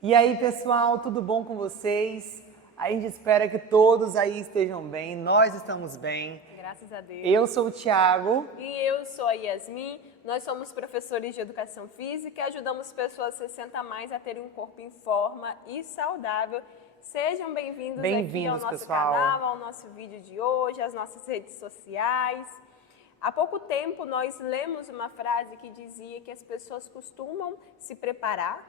E aí, pessoal, tudo bom com vocês? A gente espera que todos aí estejam bem, nós estamos bem. Graças a Deus. Eu sou o Thiago. E eu sou a Yasmin. Nós somos professores de educação física e ajudamos pessoas 60 a mais a terem um corpo em forma e saudável. Sejam bem-vindos aqui ao nosso pessoal. canal, ao nosso vídeo de hoje, às nossas redes sociais. Há pouco tempo nós lemos uma frase que dizia que as pessoas costumam se preparar,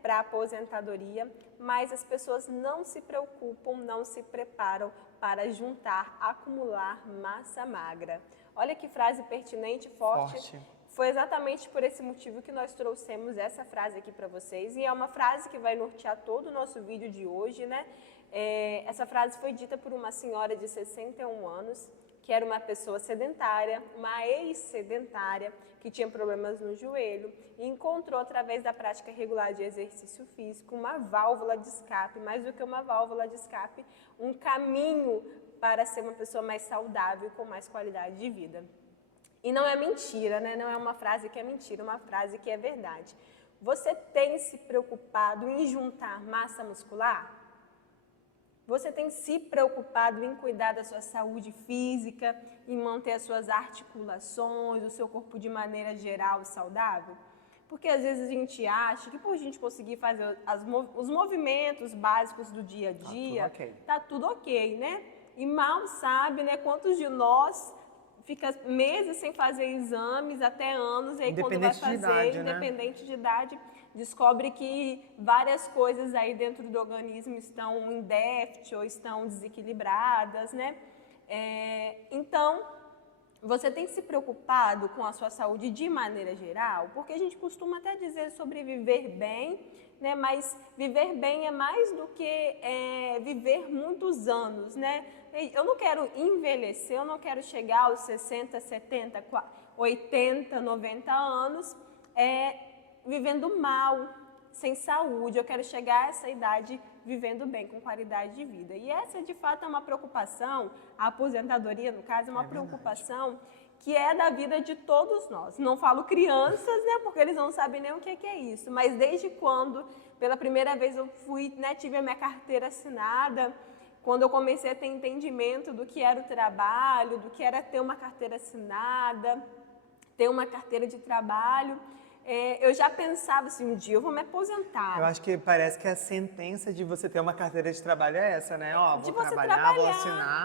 para a aposentadoria, mas as pessoas não se preocupam, não se preparam para juntar, acumular massa magra. Olha que frase pertinente, forte. Foi exatamente por esse motivo que nós trouxemos essa frase aqui para vocês. E é uma frase que vai nortear todo o nosso vídeo de hoje, Essa frase foi dita por uma senhora de 61 anos, que era uma pessoa sedentária, uma ex-sedentária, que tinha problemas no joelho e encontrou, através da prática regular de exercício físico, uma válvula de escape, mais do que uma válvula de escape, um caminho para ser uma pessoa mais saudável, com mais qualidade de vida. E não é mentira, Não é uma frase que é mentira, é uma frase que é verdade. Você tem se preocupado em juntar massa muscular? Você tem se preocupado em cuidar da sua saúde física, em manter as suas articulações, o seu corpo de maneira geral saudável? Porque às vezes a gente acha que por a gente conseguir fazer os movimentos básicos do dia a dia, tá tudo ok, E mal sabe, quantos de nós fica meses sem fazer exames, até anos, e aí quando vai fazer, independente de idade, descobre que várias coisas aí dentro do organismo estão em déficit ou estão desequilibradas, Então, você tem se preocupado com a sua saúde de maneira geral? Porque a gente costuma até dizer sobre viver bem, Mas viver bem é mais do que viver muitos anos, Eu não quero envelhecer, eu não quero chegar aos 60, 70, 80, 90 anos vivendo mal, sem saúde. Eu quero chegar a essa idade vivendo bem, com qualidade de vida. E essa, de fato, é uma preocupação, a aposentadoria, no caso, é uma preocupação que é da vida de todos nós. Não falo crianças, porque eles não sabem nem o que é isso, mas desde quando, pela primeira vez, eu tive a minha carteira assinada, quando eu comecei a ter entendimento do que era o trabalho, do que era ter uma carteira assinada, ter uma carteira de trabalho, eu já pensava assim, um dia eu vou me aposentar. Eu acho que parece que a sentença de você ter uma carteira de trabalho é essa, Vou trabalhar, vou assinar,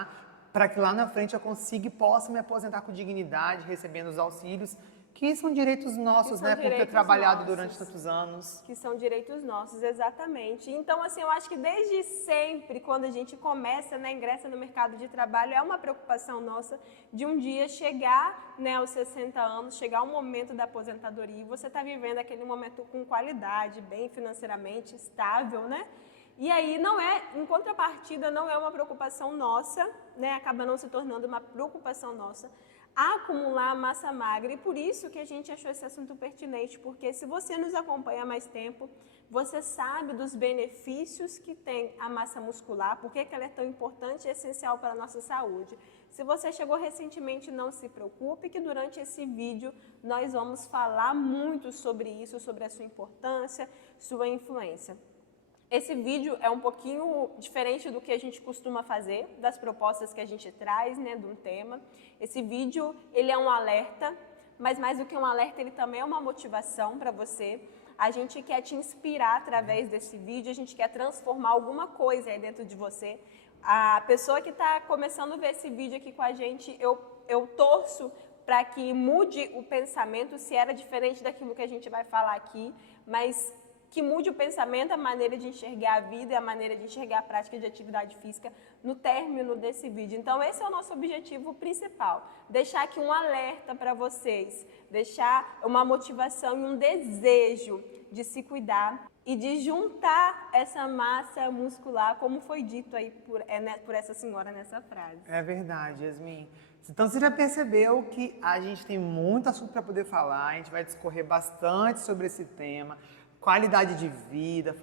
para que lá na frente eu consiga e possa me aposentar com dignidade, recebendo os auxílios, que são direitos nossos, por ter trabalhado durante tantos anos. Que são direitos nossos, exatamente. Então, assim, eu acho que desde sempre, quando a gente começa, ingressa no mercado de trabalho, é uma preocupação nossa de um dia chegar, aos 60 anos, chegar o momento da aposentadoria e você está vivendo aquele momento com qualidade, bem financeiramente, estável, E aí, em contrapartida, não é uma preocupação nossa, Acaba não se tornando uma preocupação nossa acumular massa magra. E por isso que a gente achou esse assunto pertinente, porque se você nos acompanha há mais tempo, você sabe dos benefícios que tem a massa muscular, por que ela é tão importante e essencial para a nossa saúde. Se você chegou recentemente, não se preocupe, que durante esse vídeo nós vamos falar muito sobre isso, sobre a sua importância, sua influência. Esse vídeo é um pouquinho diferente do que a gente costuma fazer, das propostas que a gente traz, de um tema. Esse vídeo, ele é um alerta, mas mais do que um alerta, ele também é uma motivação para você. A gente quer te inspirar através desse vídeo, a gente quer transformar alguma coisa aí dentro de você. A pessoa que está começando a ver esse vídeo aqui com a gente, eu torço para que mude o pensamento, se era diferente daquilo que a gente vai falar aqui, mas que mude o pensamento, a maneira de enxergar a vida e a maneira de enxergar a prática de atividade física no término desse vídeo. Então, esse é o nosso objetivo principal, deixar aqui um alerta para vocês, deixar uma motivação e um desejo de se cuidar e de juntar essa massa muscular, como foi dito aí por essa senhora nessa frase. É verdade, Yasmin. Então, você já percebeu que a gente tem muito assunto para poder falar, a gente vai discorrer bastante sobre esse tema. qualidade de vida,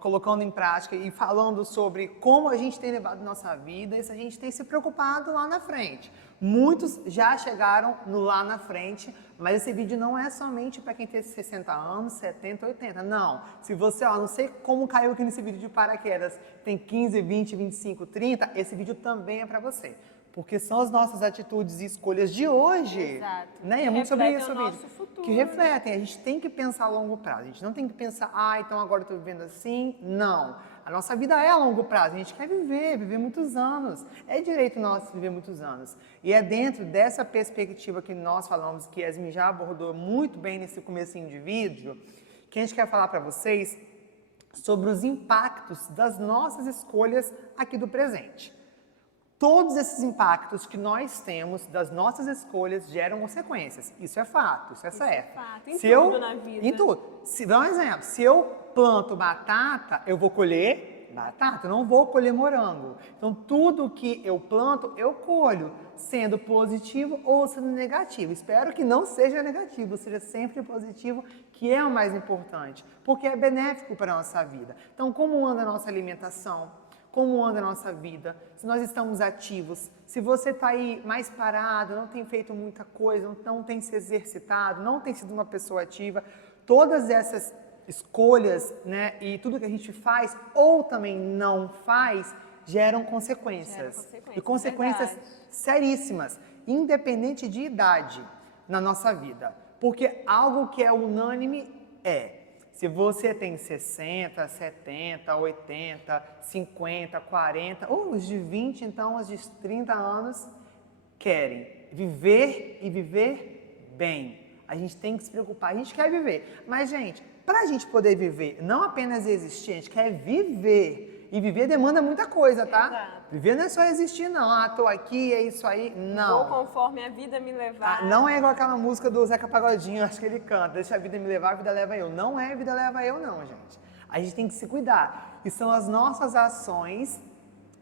colocando em prática e falando sobre como a gente tem levado nossa vida e se a gente tem se preocupado lá na frente. Muitos já chegaram no lá na frente, mas esse vídeo não é somente para quem tem 60 anos, 70, 80. Não. Se você, não sei como caiu aqui nesse vídeo de paraquedas, tem 15, 20, 25, 30, esse vídeo também é para você. Porque são as nossas atitudes e escolhas de hoje. Exato. Né? É muito sobre isso o o nosso vídeo. futuro. Que refletem. A gente tem que pensar a longo prazo. A gente não tem que pensar, então agora eu estou vivendo assim. Não. A nossa vida é a longo prazo. A gente quer viver muitos anos. É direito nosso viver muitos anos. E é dentro dessa perspectiva que nós falamos, que Yasmin já abordou muito bem nesse comecinho de vídeo, que a gente quer falar para vocês sobre os impactos das nossas escolhas aqui do presente. Todos esses impactos que nós temos das nossas escolhas geram consequências. Isso é fato, isso é certo. Fato. Em tudo na vida. Em tudo. Dá um exemplo. Se eu planto batata, eu vou colher batata, eu não vou colher morango. Então, tudo que eu planto, eu colho, sendo positivo ou sendo negativo. Espero que não seja negativo, seja sempre positivo, que é o mais importante, porque é benéfico para a nossa vida. Então, como anda a nossa alimentação? Como anda a nossa vida, se nós estamos ativos, se você está aí mais parado, não tem feito muita coisa, não tem se exercitado, não tem sido uma pessoa ativa, todas essas escolhas, né, e tudo que a gente faz ou também não faz, geram consequências. E consequências seríssimas, independente de idade na nossa vida. Porque algo que é unânime se você tem 60, 70, 80, 50, 40, ou os de 20, então os de 30 anos, querem viver e viver bem. A gente tem que se preocupar, a gente quer viver. Mas, gente, para a gente poder viver, não apenas existir, a gente quer viver. E viver demanda muita coisa, tá? Exato. Viver não é só existir, não. Tô aqui, é isso aí. Não. Vou conforme a vida me levar. Não é igual aquela música do Zeca Pagodinho, acho que ele canta. Deixa a vida me levar, a vida leva eu. Não é a vida leva eu, não, gente. A gente tem que se cuidar. E são as nossas ações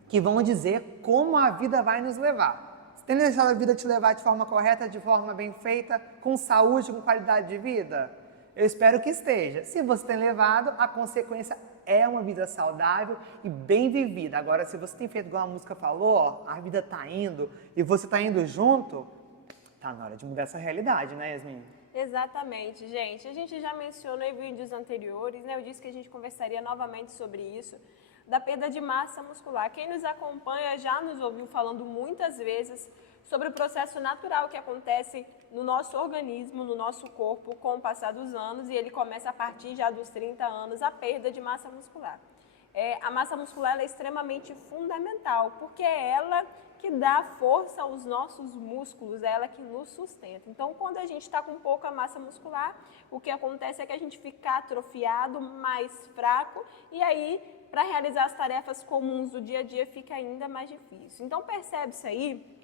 que vão dizer como a vida vai nos levar. Você tem deixado a vida te levar de forma correta, de forma bem feita, com saúde, com qualidade de vida? Eu espero que esteja. Se você tem levado, a consequência é uma vida saudável e bem vivida. Agora, se você tem feito igual a música falou, a vida tá indo e você tá indo junto, tá na hora de mudar essa realidade, né, Yasmin? Exatamente, gente. A gente já mencionou em vídeos anteriores, né? Eu disse que a gente conversaria novamente sobre isso, da perda de massa muscular. Quem nos acompanha já nos ouviu falando muitas vezes sobre o processo natural que acontece no nosso organismo, no nosso corpo, com o passar dos anos, e ele começa a partir já dos 30 anos, a perda de massa muscular. A massa muscular ela é extremamente fundamental, porque é ela que dá força aos nossos músculos, é ela que nos sustenta. Então, quando a gente está com pouca massa muscular, o que acontece é que a gente fica atrofiado, mais fraco, e aí, para realizar as tarefas comuns do dia a dia, fica ainda mais difícil. Então, percebe-se aí,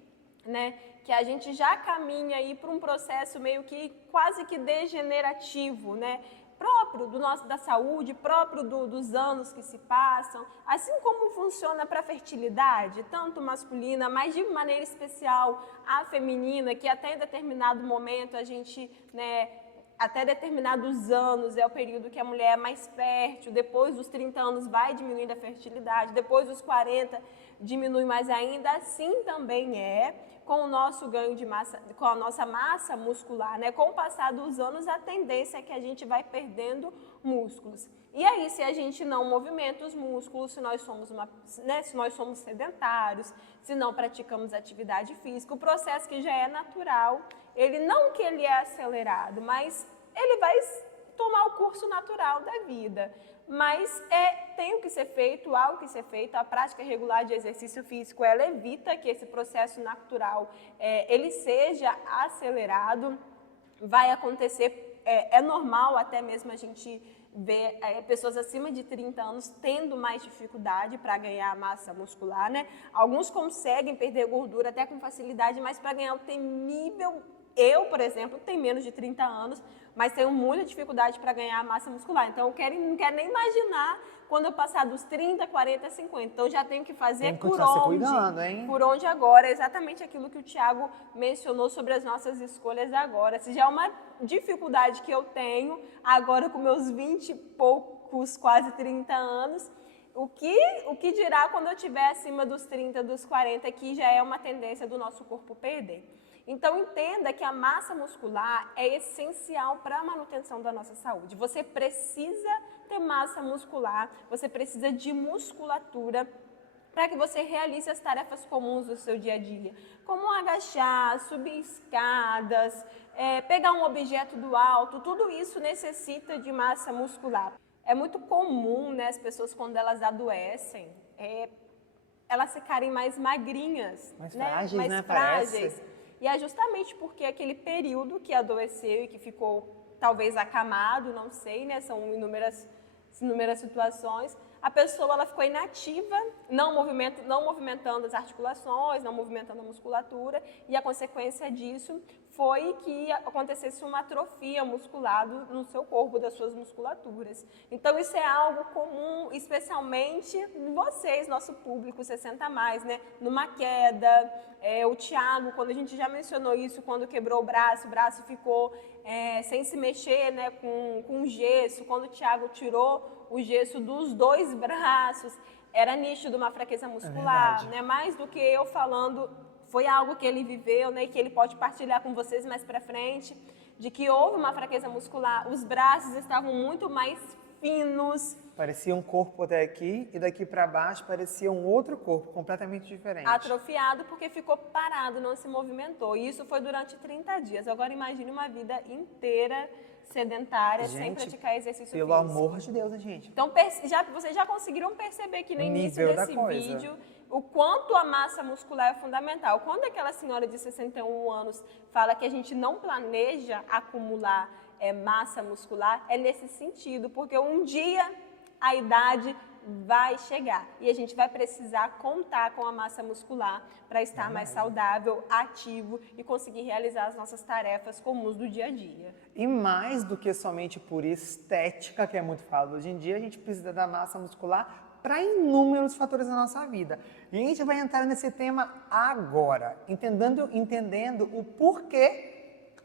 né, que a gente já caminha aí para um processo meio que quase que degenerativo, né, próprio da saúde, próprio dos anos que se passam, assim como funciona para a fertilidade, tanto masculina, mas de maneira especial a feminina, que até em determinado momento a gente, né, até determinados anos é o período que a mulher é mais fértil, depois dos 30 anos vai diminuindo a fertilidade, depois dos 40 diminui mais ainda, assim também com o nosso ganho de massa, com a nossa massa muscular, né? Com o passar dos anos, a tendência é que a gente vai perdendo músculos. E aí, se a gente não movimenta os músculos, se nós somos sedentários, se não praticamos atividade física, o processo que já é natural, ele não que ele é acelerado, mas ele vai tomar o curso natural da vida. Mas tem o que ser feito, há o que ser feito, a prática regular de exercício físico, ela evita que esse processo natural ele seja acelerado, vai acontecer, é normal até mesmo a gente ver pessoas acima de 30 anos tendo mais dificuldade para ganhar massa muscular, né? Alguns conseguem perder gordura até com facilidade, mas para ganhar o temível, eu, por exemplo, tenho menos de 30 anos, mas tenho muita dificuldade para ganhar massa muscular. Então, eu não quero nem imaginar quando eu passar dos 30, 40, 50. Então, já tenho que fazer Tem que por continuar se onde. cuidando, hein? Por onde agora? É exatamente aquilo que o Thiago mencionou sobre as nossas escolhas agora. Se já é uma dificuldade que eu tenho, agora com meus 20 e poucos, quase 30 anos, o que dirá quando eu estiver acima dos 30, dos 40, que já é uma tendência do nosso corpo perder. Então, entenda que a massa muscular é essencial para a manutenção da nossa saúde. Você precisa ter massa muscular, você precisa de musculatura para que você realize as tarefas comuns do seu dia a dia, como agachar, subir escadas, pegar um objeto do alto, tudo isso necessita de massa muscular. É muito comum, né, as pessoas quando elas adoecem, elas ficarem mais magrinhas, Mais né? frágeis, mais né? frágeis. Parece. E é justamente porque aquele período que adoeceu e que ficou talvez acamado, não sei, né? São inúmeras situações. A pessoa ela ficou inativa, não movimentando as articulações, não movimentando a musculatura, e a consequência disso foi que acontecesse uma atrofia muscular no seu corpo, das suas musculaturas. Então, isso é algo comum, especialmente em vocês, nosso público 60 a mais, né? Numa queda, o Thiago, quando a gente já mencionou isso, quando quebrou o braço ficou sem se mexer, né? Com gesso. Quando o Thiago tirou o gesso dos 2 braços, era nítido uma fraqueza muscular, né? Mais do que eu falando, foi algo que ele viveu, né? E que ele pode partilhar com vocês mais pra frente, de que houve uma fraqueza muscular, os braços estavam muito mais finos. Parecia um corpo até aqui e daqui para baixo parecia um outro corpo, completamente diferente. Atrofiado porque ficou parado, não se movimentou. E isso foi durante 30 dias. Agora imagine uma vida inteira sedentária, sem praticar exercício físico. Pelo amor de Deus, né, gente? Então, vocês já conseguiram perceber que no início nível da desse coisa. vídeo, o quanto a massa muscular é fundamental. Quando aquela senhora de 61 anos fala que a gente não planeja acumular massa muscular, é nesse sentido, porque um dia a idade vai chegar e a gente vai precisar contar com a massa muscular para estar mais saudável, ativo e conseguir realizar as nossas tarefas comuns do dia a dia. E mais do que somente por estética, que é muito falado hoje em dia, a gente precisa da massa muscular para inúmeros fatores da nossa vida. E a gente vai entrar nesse tema agora, entendendo o porquê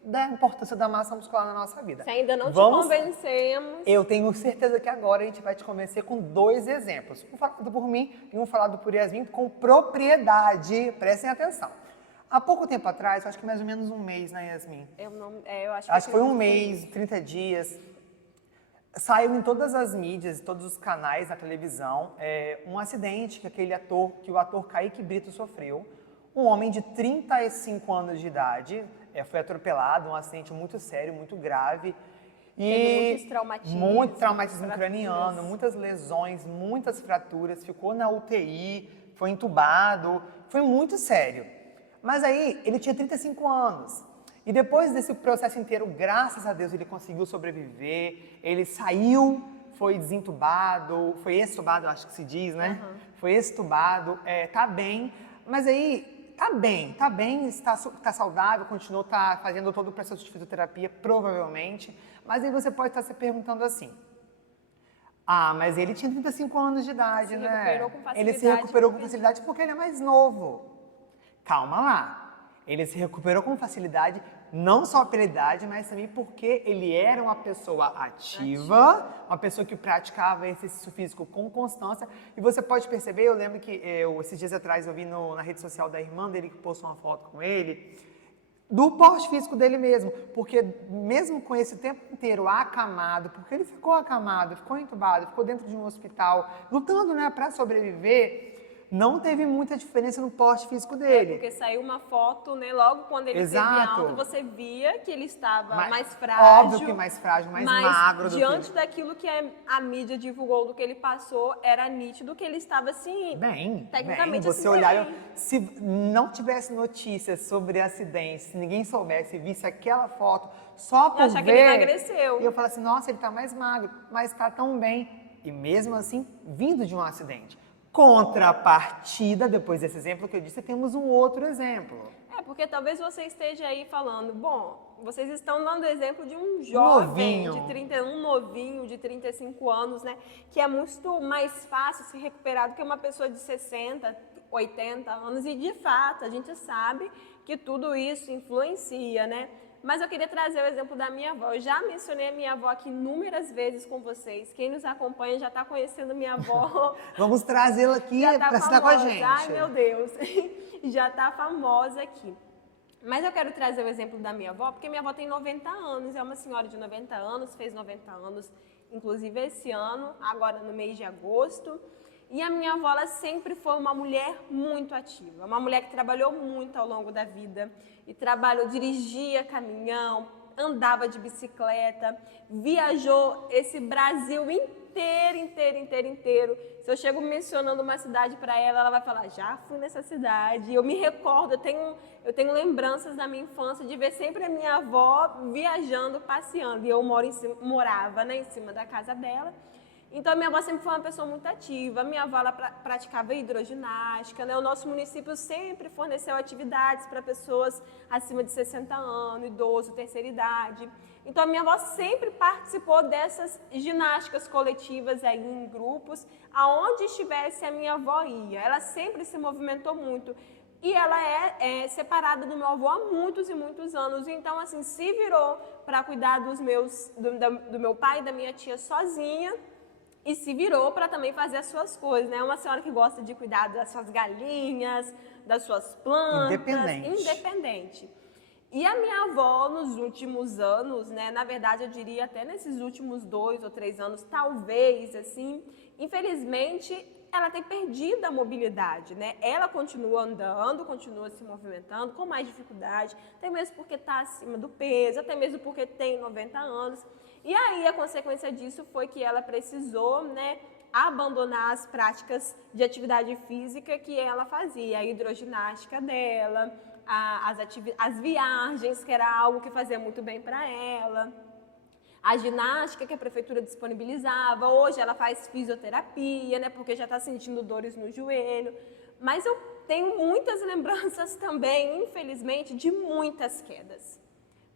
da importância da massa muscular na nossa vida. Se ainda não te convencemos... Eu tenho certeza que agora a gente vai te convencer com 2 exemplos. Um falado por mim e um falado por Yasmin com propriedade. Prestem atenção. Há pouco tempo atrás, acho que mais ou menos um mês, né, Yasmin? Eu acho que foi um mês, 30 dias. Saiu em todas as mídias, todos os canais na televisão, um acidente que o ator Kaique Brito sofreu. Um homem de 35 anos de idade foi atropelado, um acidente muito sério, muito grave. E muito traumatismo craniano, muitas lesões, muitas fraturas, ficou na UTI, foi entubado, foi muito sério. Mas aí, ele tinha 35 anos. E depois desse processo inteiro, graças a Deus, ele conseguiu sobreviver, ele saiu, foi desentubado, foi extubado, acho que se diz, né? Foi extubado, tá bem, mas aí tá bem, está saudável, tá fazendo todo o processo de fisioterapia, provavelmente, mas aí você pode estar se perguntando assim, mas ele tinha 35 anos de idade, né? Ele se recuperou com facilidade porque ele é mais novo. Calma lá. Ele se recuperou com facilidade, não só pela idade, mas também porque ele era uma pessoa ativa, uma pessoa que praticava exercício físico com constância. E você pode perceber, eu lembro que esses dias atrás eu vi na rede social da irmã dele que postou uma foto com ele, do porte físico dele mesmo, porque mesmo com esse tempo inteiro acamado, porque ele ficou acamado, ficou entubado, ficou dentro de um hospital, lutando, né, para sobreviver, não teve muita diferença no porte físico dele. Porque saiu uma foto, né, logo quando ele teve alta, você via que ele estava mais frágil. Óbvio que mais frágil, mais magro. Diante daquilo que a mídia divulgou, do que ele passou, era nítido que ele estava assim, tecnicamente bem. Você olhar, se não tivesse notícias sobre acidentes, se ninguém soubesse e visse aquela foto, só por ver... que ele emagreceu. E eu falo assim, nossa, ele tá mais magro, mas tá tão bem. E mesmo assim, vindo de um acidente. Contrapartida, depois desse exemplo que eu disse, temos um outro exemplo. Porque talvez você esteja aí falando, bom, vocês estão dando exemplo de um jovem Novinho. de 31, novinho de 35 anos, né? Que é muito mais fácil se recuperar do que uma pessoa de 60, 80 anos. E de fato, a gente sabe que tudo isso influencia, né? Mas eu queria trazer o exemplo da minha avó. Eu já mencionei a minha avó aqui inúmeras vezes com vocês. Quem nos acompanha já está conhecendo minha avó. Vamos trazê-la aqui Já tá para estar com a famosa. gente. Ai, meu Deus. Já está famosa aqui. Mas eu quero trazer o exemplo da minha avó, porque minha avó tem 90 anos, é uma senhora de 90 anos, fez 90 anos, inclusive esse ano, agora no mês de agosto. E a minha avó, ela sempre foi uma mulher muito ativa, uma mulher que trabalhou muito ao longo da vida, e trabalhou, dirigia caminhão, andava de bicicleta, viajou esse Brasil inteiro. Se eu chego mencionando uma cidade para ela, ela vai falar, já fui nessa cidade. Eu me recordo, eu tenho lembranças da minha infância de ver sempre a minha avó viajando, passeando. E eu morava, né, em cima da casa dela. Então, a minha avó sempre foi uma pessoa muito ativa. A minha avó, ela praticava hidroginástica, né? O nosso município sempre forneceu atividades para pessoas acima de 60 anos, idoso, terceira idade. Então, a minha avó sempre participou dessas ginásticas coletivas aí em grupos, aonde estivesse a minha avó ia. Ela sempre se movimentou muito. E ela é separada do meu avô há muitos e muitos anos. Então, assim, se virou para cuidar do meu pai e da minha tia sozinha. E se virou para também fazer as suas coisas, né? Uma senhora que gosta de cuidar das suas galinhas, das suas plantas. Independente. E a minha avó, nos últimos anos, né? Na verdade, eu diria até nesses últimos 2 ou 3 anos, talvez, assim, infelizmente, ela tem perdido a mobilidade, né? Ela continua andando, continua se movimentando com mais dificuldade, até mesmo porque está acima do peso, até mesmo porque tem 90 anos. E aí, a consequência disso foi que ela precisou, né, abandonar as práticas de atividade física que ela fazia, a hidroginástica dela, as viagens, que era algo que fazia muito bem para ela, a ginástica que a prefeitura disponibilizava. Hoje ela faz fisioterapia, né, porque já está sentindo dores no joelho. Mas eu tenho muitas lembranças também, infelizmente, de muitas quedas.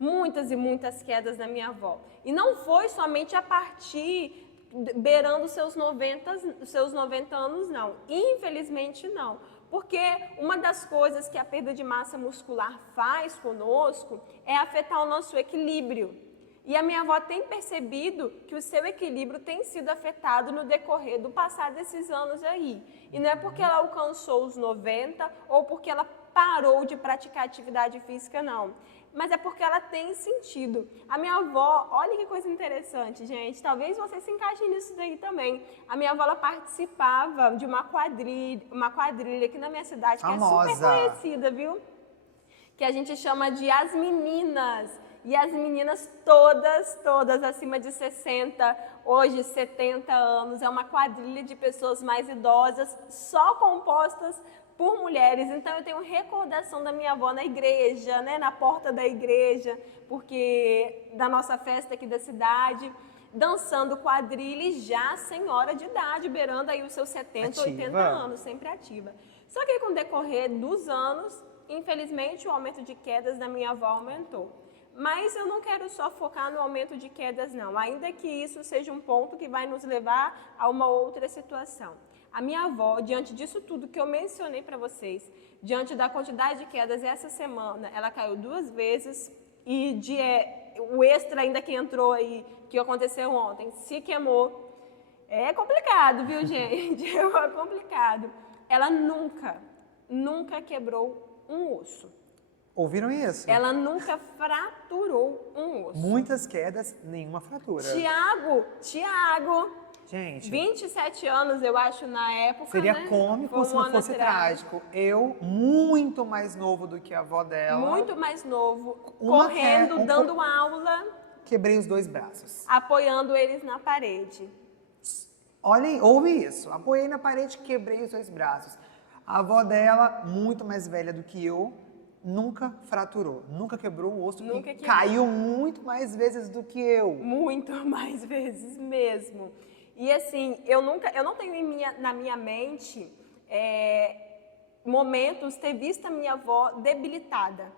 Muitas e muitas quedas da minha avó. E não foi somente a partir, beirando seus 90 anos, não. Infelizmente, não. Porque uma das coisas que a perda de massa muscular faz conosco é afetar o nosso equilíbrio. E a minha avó tem percebido que o seu equilíbrio tem sido afetado no decorrer do passar desses anos aí. E não é porque ela alcançou os 90 ou porque ela parou de praticar atividade física, não. Mas é porque ela tem sentido. A minha avó, olha que coisa interessante, gente. Talvez você se encaixe nisso daí também. A minha avó, ela participava de uma quadrilha aqui na minha cidade, Famosa. Que é super conhecida, viu? Que a gente chama de As Meninas. E as meninas todas acima de 60, hoje 70 anos. É uma quadrilha de pessoas mais idosas, só compostas por mulheres. Então, eu tenho recordação da minha avó na igreja, né, na porta da igreja, porque da nossa festa aqui da cidade, dançando quadrilha e já senhora de idade, beirando aí os seus 70, Ativa. 80 anos, sempre ativa. Só que com o decorrer dos anos, infelizmente, o aumento de quedas da minha avó aumentou. Mas eu não quero só focar no aumento de quedas, não, ainda que isso seja um ponto que vai nos levar a uma outra situação. A minha avó, diante disso tudo que eu mencionei para vocês, diante da quantidade de quedas essa semana, ela caiu 2 vezes e o extra ainda que entrou aí, que aconteceu ontem, se queimou. É complicado, viu, gente? É complicado. Ela nunca quebrou um osso. Ouviram isso? Ela nunca fraturou um osso. Muitas quedas, nenhuma fratura. Tiago, Gente, 27 anos, eu acho, na época, seria né? cômico se não fosse trágico. Eu, muito mais novo do que a avó dela. Muito mais novo, correndo, dando aula. Quebrei os 2 braços. Apoiando eles na parede. Olhem, ouve isso. Apoiei na parede, quebrei os 2 braços. A avó dela, muito mais velha do que eu, nunca fraturou, nunca quebrou um osso e caiu muito mais vezes do que eu. Muito mais vezes mesmo. E assim, eu não tenho na minha mente momentos ter visto a minha avó debilitada,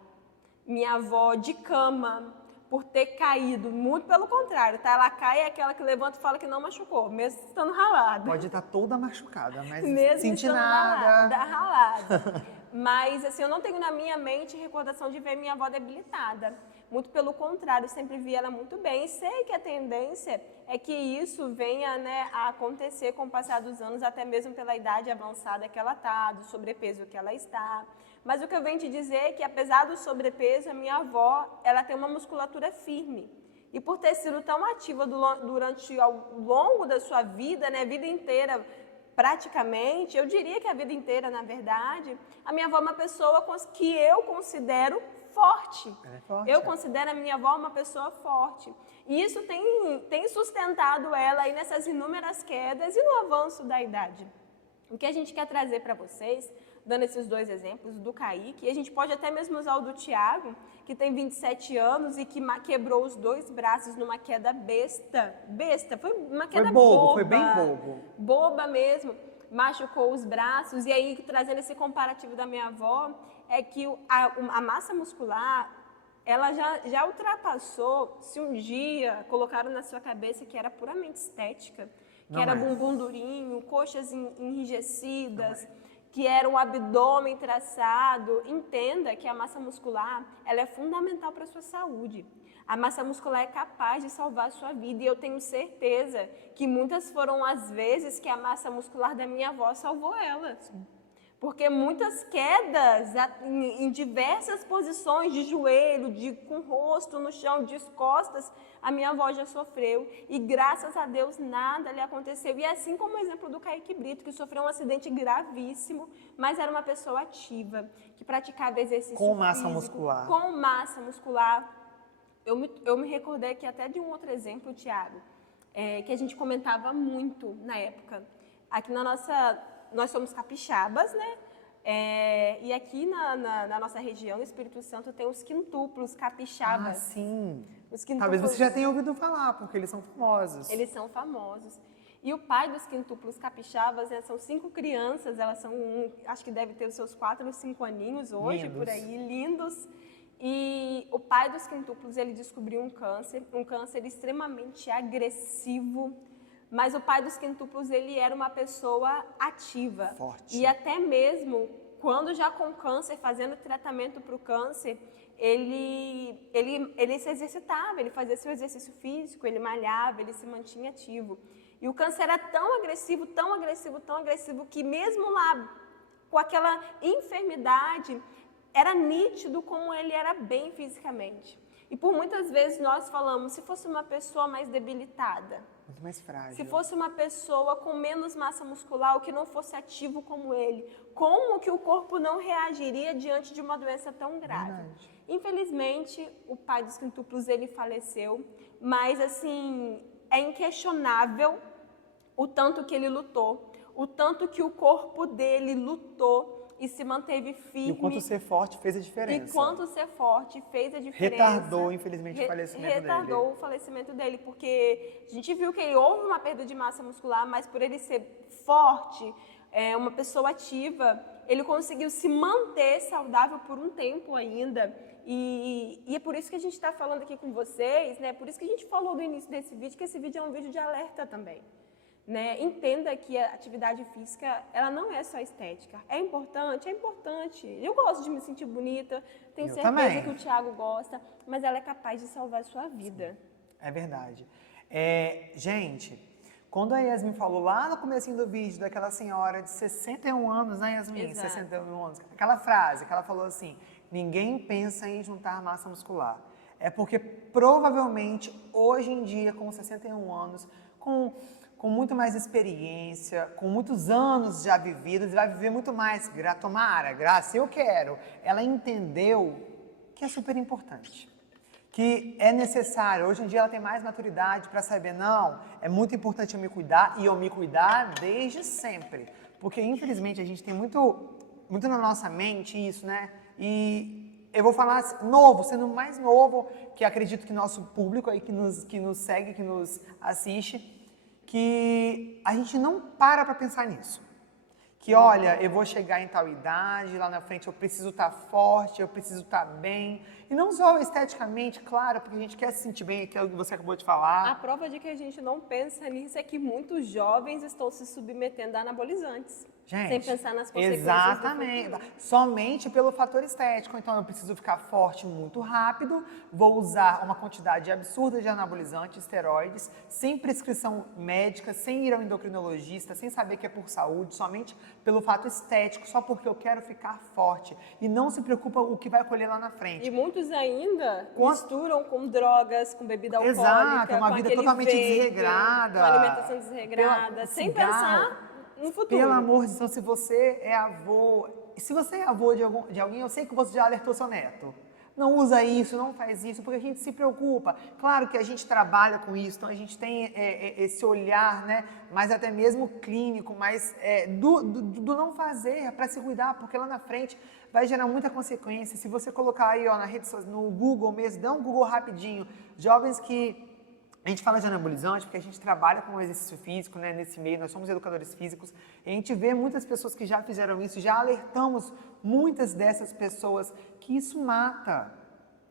minha avó de cama, por ter caído, muito pelo contrário, tá? Ela cai é aquela que levanta e fala que não machucou, mesmo estando ralada. Pode estar toda machucada, mas Mesmo sentir estando nada. ralada. Mas, assim, eu não tenho na minha mente recordação de ver minha avó debilitada. Muito pelo contrário, sempre vi ela muito bem. E sei que a tendência é que isso venha, né, a acontecer com o passar dos anos, até mesmo pela idade avançada que ela está, do sobrepeso que ela está. Mas o que eu venho te dizer é que, apesar do sobrepeso, a minha avó, ela tem uma musculatura firme. E por ter sido tão ativa durante ao longo da sua vida, né, a vida inteira, praticamente, eu diria que a vida inteira, na verdade, a minha avó é uma pessoa que eu considero forte. Ela é forte. Eu considero a minha avó uma pessoa forte. E isso tem sustentado ela aí nessas inúmeras quedas e no avanço da idade. O que a gente quer trazer para vocês, dando esses dois exemplos, do Kaique, e a gente pode até mesmo usar o do Thiago, que tem 27 anos e que quebrou os 2 braços numa queda besta. Besta, foi uma queda boba. Foi bem bobo. Boba mesmo, machucou os braços. E aí, trazendo esse comparativo da minha avó, é que a massa muscular, ela já ultrapassou, se um dia colocaram na sua cabeça que era puramente estética, que Não era é. bumbum durinho, coxas enrijecidas, que era um abdômen traçado. Entenda que a massa muscular, ela é fundamental para a sua saúde. A massa muscular é capaz de salvar a sua vida e eu tenho certeza que muitas foram as vezes que a massa muscular da minha avó salvou ela. Porque muitas quedas em diversas posições de joelho, com o rosto no chão, de costas, a minha avó já sofreu e graças a Deus nada lhe aconteceu. E assim como o exemplo do Kaique Brito, que sofreu um acidente gravíssimo, mas era uma pessoa ativa, que praticava exercício Com massa físico, muscular. com massa muscular. Eu me recordei aqui até de um outro exemplo, Thiago, que a gente comentava muito na época. Aqui nós somos capixabas, né? E aqui na nossa região, no Espírito Santo, tem os quintuplos capixabas. Ah, sim. Os quintuplos, Talvez você já tenha ouvido falar, porque eles são famosos. Eles são famosos. E o pai dos quintuplos capixabas, né, são 5 crianças, elas são, acho que deve ter os seus 4 ou 5 aninhos hoje, Lindos. por aí, lindos. E o pai dos quintuplos, ele descobriu um câncer extremamente agressivo. Mas o pai dos quintuplos, ele era uma pessoa ativa. Forte. E até mesmo, quando já com câncer, fazendo tratamento para o câncer, ele se exercitava, ele fazia seu exercício físico, ele malhava, ele se mantinha ativo. E o câncer era tão agressivo, tão agressivo, tão agressivo, que mesmo lá, com aquela enfermidade, era nítido como ele era bem fisicamente. E por muitas vezes nós falamos, se fosse uma pessoa mais debilitada, Muito mais frágil. se fosse uma pessoa com menos massa muscular, ou que não fosse ativo como ele, como que o corpo não reagiria diante de uma doença tão grave? Verdade. Infelizmente, o pai dos quintuplos, ele faleceu, mas assim, é inquestionável o tanto que ele lutou, o tanto que o corpo dele lutou e se manteve firme. E o quanto ser forte fez a diferença. E quanto ser forte fez a diferença. Retardou, infelizmente, o falecimento dele. Retardou o falecimento dele, porque a gente viu que houve uma perda de massa muscular, mas por ele ser forte, uma pessoa ativa, ele conseguiu se manter saudável por um tempo ainda. E é por isso que a gente está falando aqui com vocês, né? Por isso que a gente falou no início desse vídeo, que esse vídeo é um vídeo de alerta também. Né? Entenda que a atividade física, ela não é só estética. É importante? É importante. Eu gosto de me sentir bonita, tenho certeza também. que o Thiago gosta, mas ela é capaz de salvar a sua vida. É verdade. Gente, quando a Yasmin falou lá no comecinho do vídeo daquela senhora de 61 anos, né, Yasmin? Exato. 61 anos. Aquela frase que ela falou assim, ninguém pensa em juntar massa muscular. É porque provavelmente, hoje em dia, com 61 anos, com muito mais experiência, com muitos anos já vividos, vai viver muito mais. Tomara, graça, eu quero. Ela entendeu que é super importante, que é necessário. Hoje em dia ela tem mais maturidade para saber, não, é muito importante eu me cuidar e eu me cuidar desde sempre. Porque, infelizmente, a gente tem muito na nossa mente isso, né? E eu vou falar novo, sendo mais novo, que acredito que nosso público aí que nos segue, que nos assiste, que a gente não para pensar nisso. que, olha, eu vou chegar em tal idade, lá na frente eu preciso estar forte, eu preciso estar bem. E não só esteticamente, claro, porque a gente quer se sentir bem, que é o que você acabou de falar. A prova de que a gente não pensa nisso é que muitos jovens estão se submetendo a anabolizantes. Gente, sem pensar nas consequências exatamente. do futuro. Somente pelo fator estético. Então, eu preciso ficar forte muito rápido, vou usar uma quantidade absurda de anabolizantes, esteroides, sem prescrição médica, sem ir ao endocrinologista, sem saber que é por saúde, somente pelo fato estético, só porque eu quero ficar forte. E não se preocupa o que vai colher lá na frente. E muitos ainda misturam com drogas, com bebida alcoólica, exato, uma com vida aquele totalmente vape, desregrada. com alimentação desregrada, sem pensar no futuro. Pelo amor de Deus, se você é avô, se você é avô de alguém, eu sei que você já alertou seu neto. Não usa isso, não faz isso, porque a gente se preocupa. Claro que a gente trabalha com isso, então a gente tem esse olhar, né, mais até mesmo clínico, mais do não fazer, para se cuidar, porque lá na frente vai gerar muita consequência. Se você colocar aí, ó, na rede social, no Google mesmo, dá um Google rapidinho, jovens que... A gente fala de anabolizante porque a gente trabalha com o exercício físico, né, nesse meio, nós somos educadores físicos, e a gente vê muitas pessoas que já fizeram isso, já alertamos muitas dessas pessoas que isso mata.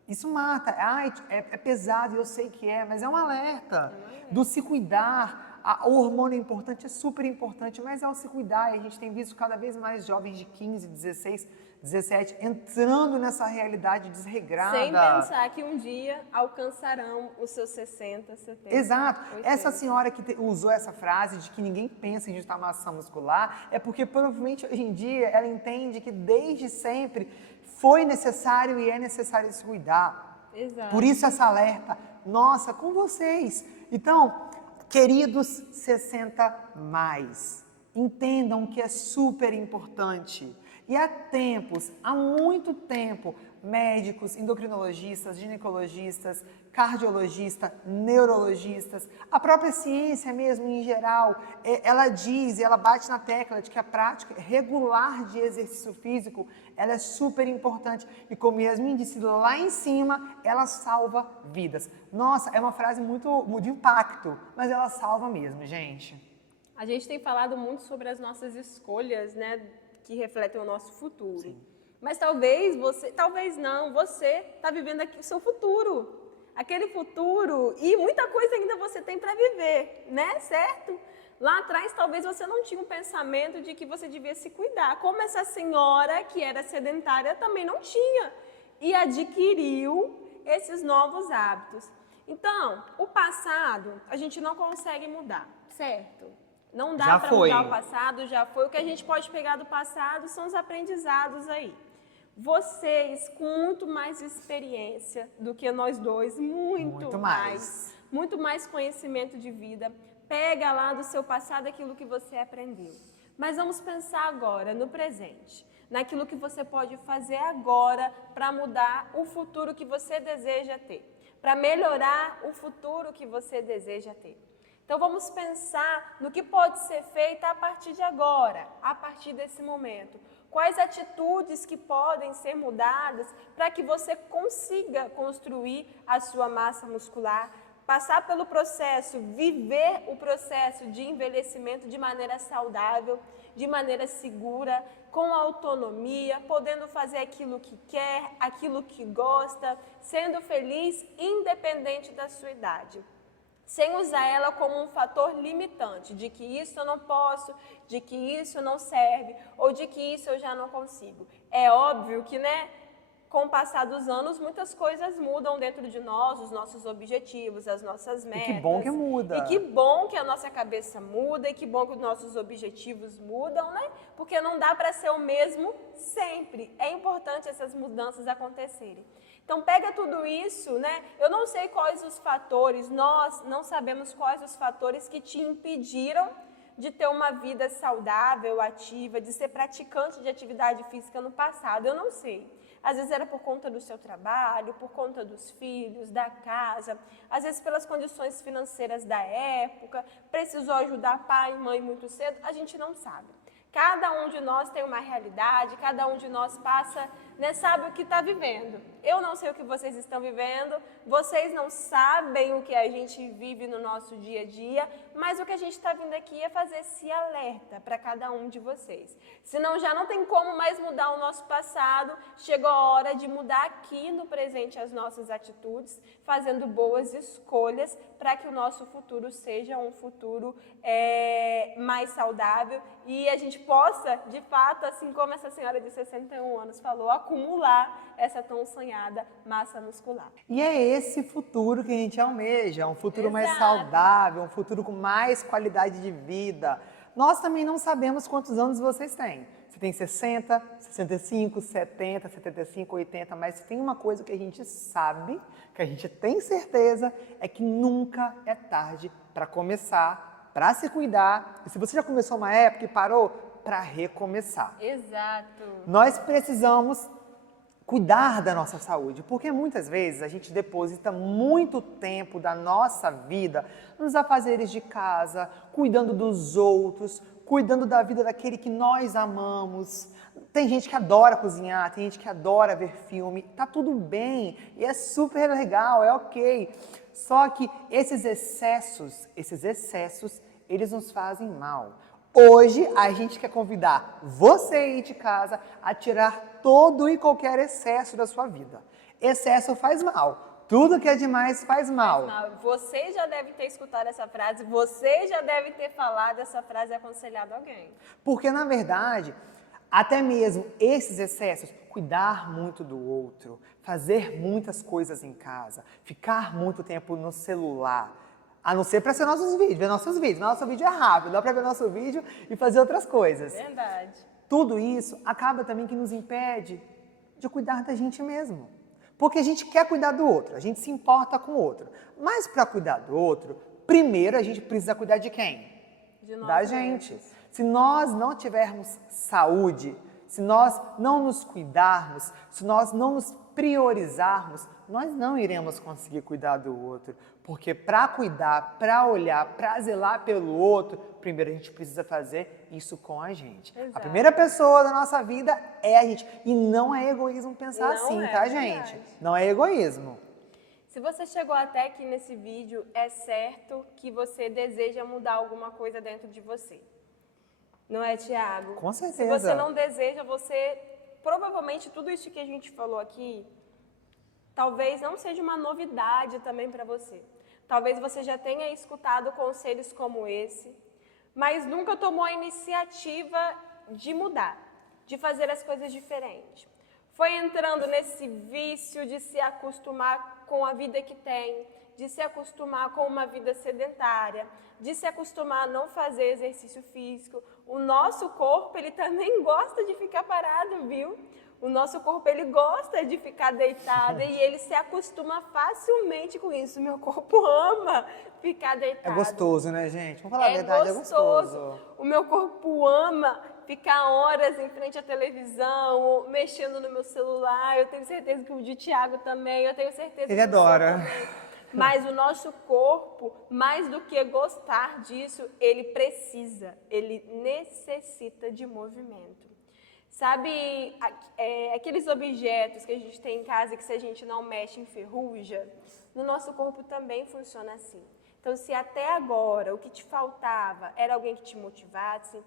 Isso mata. Ai, é pesado, eu sei que é, mas é um alerta do se cuidar. O hormônio é importante, é super importante, mas ao se cuidar, e a gente tem visto cada vez mais jovens de 15, 16, 17 entrando nessa realidade desregrada. Sem pensar que um dia alcançarão os seus 60, 70. Exato. 80. Essa senhora que usou essa frase de que ninguém pensa em ajustar massa muscular é porque provavelmente hoje em dia ela entende que desde sempre foi necessário e é necessário se cuidar. Exato. Por isso essa alerta, nossa, com vocês. Então, queridos 60 mais, entendam que é super importante. E há tempos, há muito tempo, médicos, endocrinologistas, ginecologistas, cardiologistas, neurologistas, a própria ciência mesmo em geral, ela diz, ela bate na tecla de que a prática regular de exercício físico, ela é super importante. E como Yasmin disse lá em cima, ela salva vidas. Nossa, é uma frase muito de impacto, mas ela salva mesmo, gente. A gente tem falado muito sobre as nossas escolhas, né, que refletem o nosso futuro. Sim. Mas talvez você está vivendo aqui o seu futuro. Aquele futuro, e muita coisa ainda você tem para viver, né? Certo? Lá atrás, talvez você não tinha um pensamento de que você devia se cuidar. Como essa senhora que era sedentária também não tinha. E adquiriu esses novos hábitos. Então, o passado, a gente não consegue mudar, certo? Não dá para mudar o passado, já foi. O que a gente pode pegar do passado são os aprendizados aí. Vocês, com muito mais experiência do que nós dois, muito mais conhecimento de vida, pega lá do seu passado aquilo que você aprendeu. Mas vamos pensar agora, no presente, naquilo que você pode fazer agora para mudar o futuro que você deseja ter, para melhorar o futuro que você deseja ter. Então vamos pensar no que pode ser feito a partir de agora, a partir desse momento. Quais atitudes que podem ser mudadas para que você consiga construir a sua massa muscular, passar pelo processo, viver o processo de envelhecimento de maneira saudável, de maneira segura, com autonomia, podendo fazer aquilo que quer, aquilo que gosta, sendo feliz independente da sua idade. Sem usar ela como um fator limitante, de que isso eu não posso, de que isso não serve, ou de que isso eu já não consigo. É óbvio que, né, com o passar dos anos, muitas coisas mudam dentro de nós, os nossos objetivos, as nossas metas. E que bom que muda. E que bom que a nossa cabeça muda, e que bom que os nossos objetivos mudam, né? Porque não dá para ser o mesmo sempre. É importante essas mudanças acontecerem. Então, pega tudo isso, né? Eu não sei quais os fatores, nós não sabemos quais os fatores que te impediram de ter uma vida saudável, ativa, de ser praticante de atividade física no passado. Eu não sei. Às vezes era por conta do seu trabalho, por conta dos filhos, da casa, às vezes pelas condições financeiras da época, precisou ajudar pai e mãe muito cedo, a gente não sabe. Cada um de nós tem uma realidade, cada um de nós passa, né, sabe o que está vivendo. Eu não sei o que vocês estão vivendo, vocês não sabem o que a gente vive no nosso dia a dia, mas o que a gente está vindo aqui é fazer esse alerta para cada um de vocês. Senão já não tem como mais mudar o nosso passado, chegou a hora de mudar aqui no presente as nossas atitudes, fazendo boas escolhas para que o nosso futuro seja um futuro mais saudável e a gente possa, de fato, assim como essa senhora de 61 anos falou, acumular essa tão sonhada massa muscular. E é esse futuro que a gente almeja, um futuro mais Exato. saudável, um futuro com mais qualidade de vida. Nós também não sabemos quantos anos vocês têm. Você tem 60, 65, 70, 75, 80, mas tem uma coisa que a gente sabe, que a gente tem certeza, é que nunca é tarde para começar, para se cuidar. E se você já começou uma época e parou, para recomeçar. Exato. Nós precisamos cuidar da nossa saúde, porque muitas vezes a gente deposita muito tempo da nossa vida nos afazeres de casa, cuidando dos outros, cuidando da vida daquele que nós amamos. Tem gente que adora cozinhar, tem gente que adora ver filme, tá tudo bem e é super legal, é ok. Só que esses excessos, eles nos fazem mal. Hoje, a gente quer convidar você aí de casa a tirar todo e qualquer excesso da sua vida. Excesso faz mal. Tudo que é demais faz mal. Você já deve ter escutado essa frase, você já deve ter falado essa frase e aconselhado alguém. Porque, na verdade, até mesmo esses excessos, cuidar muito do outro, fazer muitas coisas em casa, ficar muito tempo no celular, a não ser para ser nossos vídeos, ver nossos vídeos. Nosso vídeo é rápido, dá para ver nosso vídeo e fazer outras coisas. Verdade. Tudo isso acaba também que nos impede de cuidar da gente mesmo. Porque a gente quer cuidar do outro, a gente se importa com o outro. Mas para cuidar do outro, primeiro a gente precisa cuidar de quem? De nós Da mesmos. gente. Se nós não tivermos saúde, se nós não nos cuidarmos, se nós não nos priorizarmos, nós não iremos conseguir cuidar do outro. Porque para cuidar, para olhar, para zelar pelo outro, primeiro a gente precisa fazer isso com a gente. Exato. A primeira pessoa da nossa vida é a gente. E não é egoísmo pensar Não assim, é, tá, verdade. gente? Não é egoísmo. Se você chegou até aqui nesse vídeo, é certo que você deseja mudar alguma coisa dentro de você. Não é, Tiago? Com certeza. Se você não deseja, provavelmente tudo isso que a gente falou aqui, talvez não seja uma novidade também para você. Talvez você já tenha escutado conselhos como esse, mas nunca tomou a iniciativa de mudar, de fazer as coisas diferentes. Foi entrando nesse vício de se acostumar com a vida que tem, de se acostumar com uma vida sedentária, de se acostumar a não fazer exercício físico. O nosso corpo, ele também gosta de ficar parado, viu? O nosso corpo, ele gosta de ficar deitado e ele se acostuma facilmente com isso. Meu corpo ama ficar deitado. É gostoso, né, gente? Vamos falar a verdade, é gostoso. O meu corpo ama ficar horas em frente à televisão, mexendo no meu celular. Eu tenho certeza que o de Tiago também, eu tenho certeza que Ele o seu adora. também. Mas o nosso corpo, mais do que gostar disso, ele precisa, ele necessita de movimento. Sabe aqueles objetos que a gente tem em casa que se a gente não mexe enferruja? No nosso corpo também funciona assim. Então, se até agora o que te faltava era alguém que te motivasse,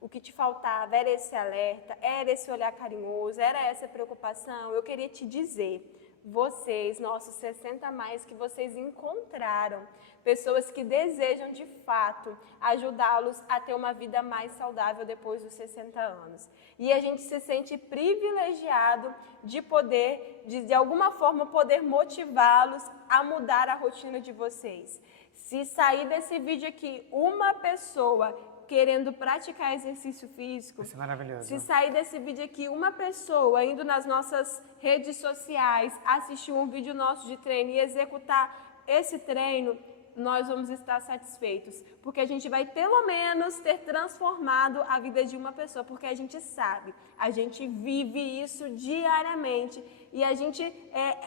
o que te faltava era esse alerta, era esse olhar carinhoso, era essa preocupação, eu queria te dizer, vocês, nossos 60 a mais, que vocês encontraram pessoas que desejam de fato ajudá-los a ter uma vida mais saudável depois dos 60 anos. E a gente se sente privilegiado de poder, de alguma forma, poder motivá-los a mudar a rotina de vocês. Se sair desse vídeo aqui uma pessoa querendo praticar exercício físico, Vai ser maravilhoso. se sair desse vídeo aqui uma pessoa indo nas nossas redes sociais, assistir um vídeo nosso de treino e executar esse treino, nós vamos estar satisfeitos, porque a gente vai pelo menos ter transformado a vida de uma pessoa, porque a gente sabe, a gente vive isso diariamente e a gente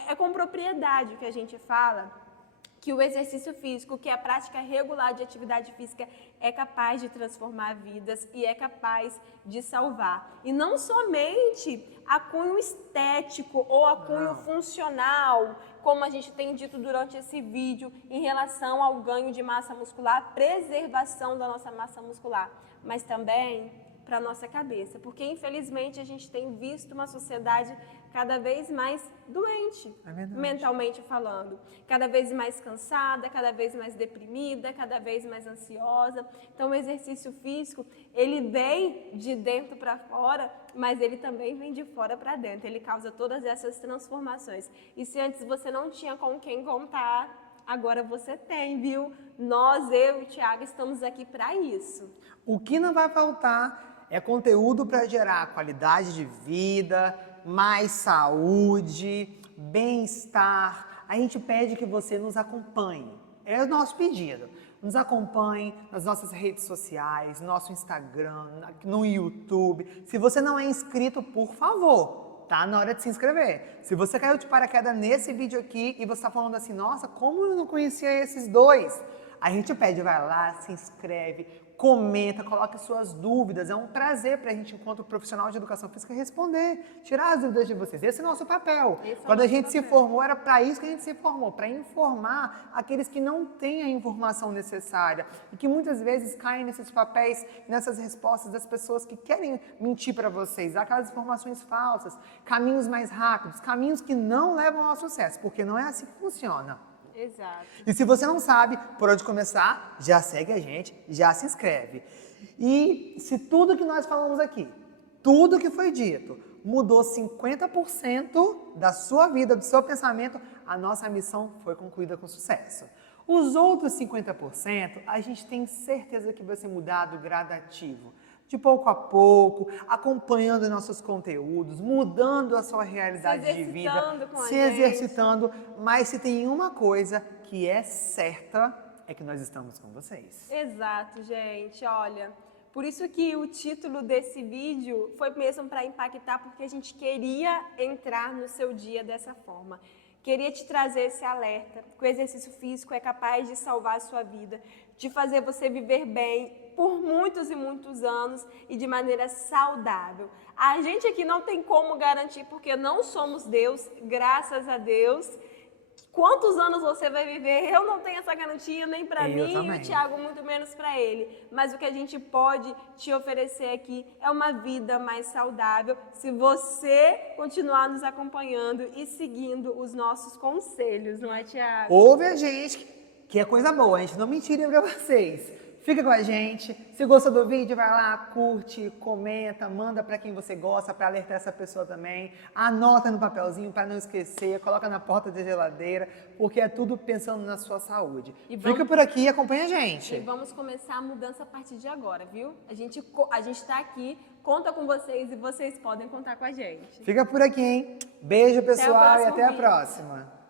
é com propriedade que a gente fala que o exercício físico, que a prática regular de atividade física é capaz de transformar vidas e é capaz de salvar. E não somente a cunho estético ou a cunho funcional, como a gente tem dito durante esse vídeo, em relação ao ganho de massa muscular, preservação da nossa massa muscular, mas também para a nossa cabeça, porque infelizmente a gente tem visto uma sociedade cada vez mais doente, mentalmente falando, cada vez mais cansada, cada vez mais deprimida, cada vez mais ansiosa. Então o exercício físico, ele vem de dentro para fora, mas ele também vem de fora para dentro, ele causa todas essas transformações. E se antes você não tinha com quem contar, agora você tem, viu? Nós, eu e o Thiago, estamos aqui para isso. O que não vai faltar é conteúdo para gerar qualidade de vida, mais saúde, bem-estar. A gente pede que você nos acompanhe. É o nosso pedido. Nos acompanhe nas nossas redes sociais, no nosso Instagram, no YouTube. Se você não é inscrito, por favor, tá na hora de se inscrever. Se você caiu de paraquedas nesse vídeo aqui e você está falando assim, nossa, como eu não conhecia esses dois? A gente pede, vai lá, se inscreve, comenta, coloque suas dúvidas. É um prazer para a gente, enquanto profissional de educação física, responder, tirar as dúvidas de vocês. Esse é o nosso papel. Quando a gente se formou, era para isso que a gente se formou, para informar aqueles que não têm a informação necessária e que muitas vezes caem nesses papéis, nessas respostas das pessoas que querem mentir para vocês, dar aquelas informações falsas, caminhos mais rápidos, caminhos que não levam ao sucesso, porque não é assim que funciona. Exato. E se você não sabe por onde começar, já segue a gente, já se inscreve. E se tudo que nós falamos aqui, tudo que foi dito, mudou 50% da sua vida, do seu pensamento, a nossa missão foi concluída com sucesso. Os outros 50%, a gente tem certeza que vai ser mudado gradativo. De pouco a pouco, acompanhando nossos conteúdos, mudando a sua realidade de vida, se exercitando, mas se tem uma coisa que é certa, é que nós estamos com vocês. Exato, gente, olha, por isso que o título desse vídeo foi mesmo para impactar, porque a gente queria entrar no seu dia dessa forma. Queria te trazer esse alerta, que o exercício físico é capaz de salvar a sua vida, de fazer você viver bem por muitos e muitos anos e de maneira saudável. A gente aqui não tem como garantir, porque não somos Deus, graças a Deus. Quantos anos você vai viver? Eu não tenho essa garantia nem para mim também. E o Thiago muito menos para ele. Mas o que a gente pode te oferecer aqui é uma vida mais saudável se você continuar nos acompanhando e seguindo os nossos conselhos, não é, Thiago? Ouve a gente, que é coisa boa, a gente não mentira para vocês. Fica com a gente. Se gostou do vídeo, vai lá, curte, comenta, manda para quem você gosta, para alertar essa pessoa também. Anota no papelzinho para não esquecer, coloca na porta da geladeira, porque é tudo pensando na sua saúde. Fica por aqui e acompanha a gente. E vamos começar a mudança a partir de agora, viu? A gente está aqui, conta com vocês e vocês podem contar com a gente. Fica por aqui, hein? Beijo, pessoal, e até a vídeo. próxima.